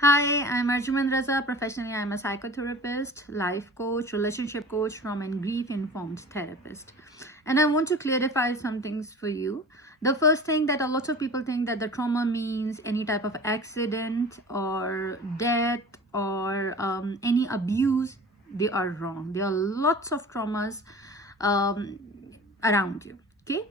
Hi, I'm Arjuman Raza. Professionally, I'm a psychotherapist, life coach, relationship coach, trauma and grief-informed therapist. And I want to clarify some things for you. The first thing that a lot of people think that the trauma means any type of accident or death or any abuse. They are wrong. There are lots of traumas um, around you. Okay.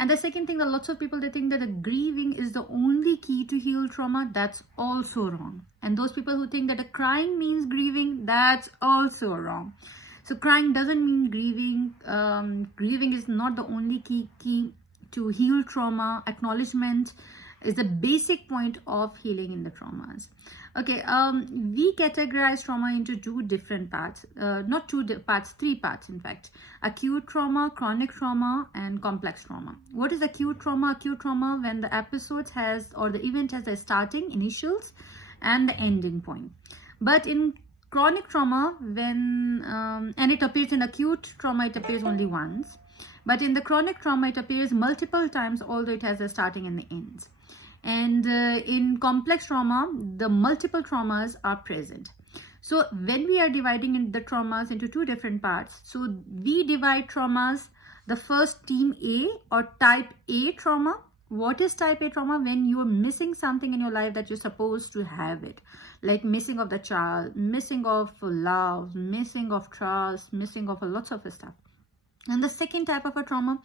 And the second thing that lots of people, they think that the grieving is the only key to heal trauma. That's also wrong. And those people who think that the crying means grieving, that's also wrong. So crying doesn't mean grieving. Grieving is not the only key to heal trauma. Acknowledgement is the basic point of healing in the traumas. Okay, we categorize trauma into two different parts, not parts, three parts in fact: acute trauma, chronic trauma, and complex trauma. What is acute trauma? Acute trauma when the episode has or the event has a starting, initials, and the ending point. But in chronic trauma, when and it appears in acute trauma, it appears only once. But in the chronic trauma, it appears multiple times, although it has a starting and the ends. And in complex trauma, the multiple traumas are present. So when we are dividing the traumas into two different parts, so we divide traumas, the first team A or type A trauma. What is type A trauma? When you're missing something in your life that you're supposed to have it, like missing of the child, missing of love, missing of trust, missing of lots of stuff. And the second type of a trauma,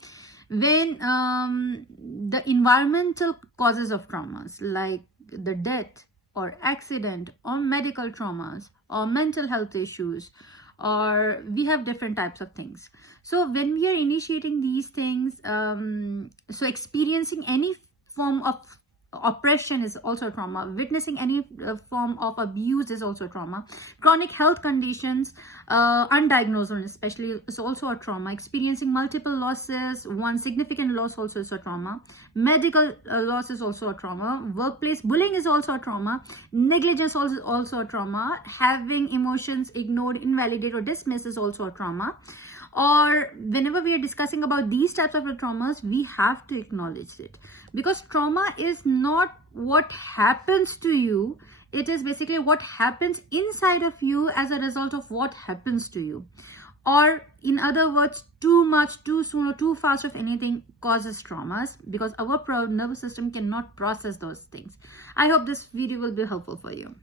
when the environmental causes of traumas like the death or accident or medical traumas or mental health issues, or we have different types of things. So when we are initiating these things, so experiencing any form of oppression is also trauma. Witnessing any form of abuse is also trauma. Chronic health conditions, undiagnosed especially, is also a trauma. Experiencing multiple losses, one significant loss also is a trauma. Medical loss is also a trauma. Workplace bullying is also a trauma. Negligence is also a trauma. Having emotions ignored, invalidated, or dismissed is also a trauma. Or whenever we are discussing about these types of traumas, we have to acknowledge it, because trauma is not what happens to you. It is basically what happens inside of you as a result of what happens to you. Or in other words, too much, too soon, or too fast of anything causes traumas, because our nervous system cannot process those things. I hope this video will be helpful for you.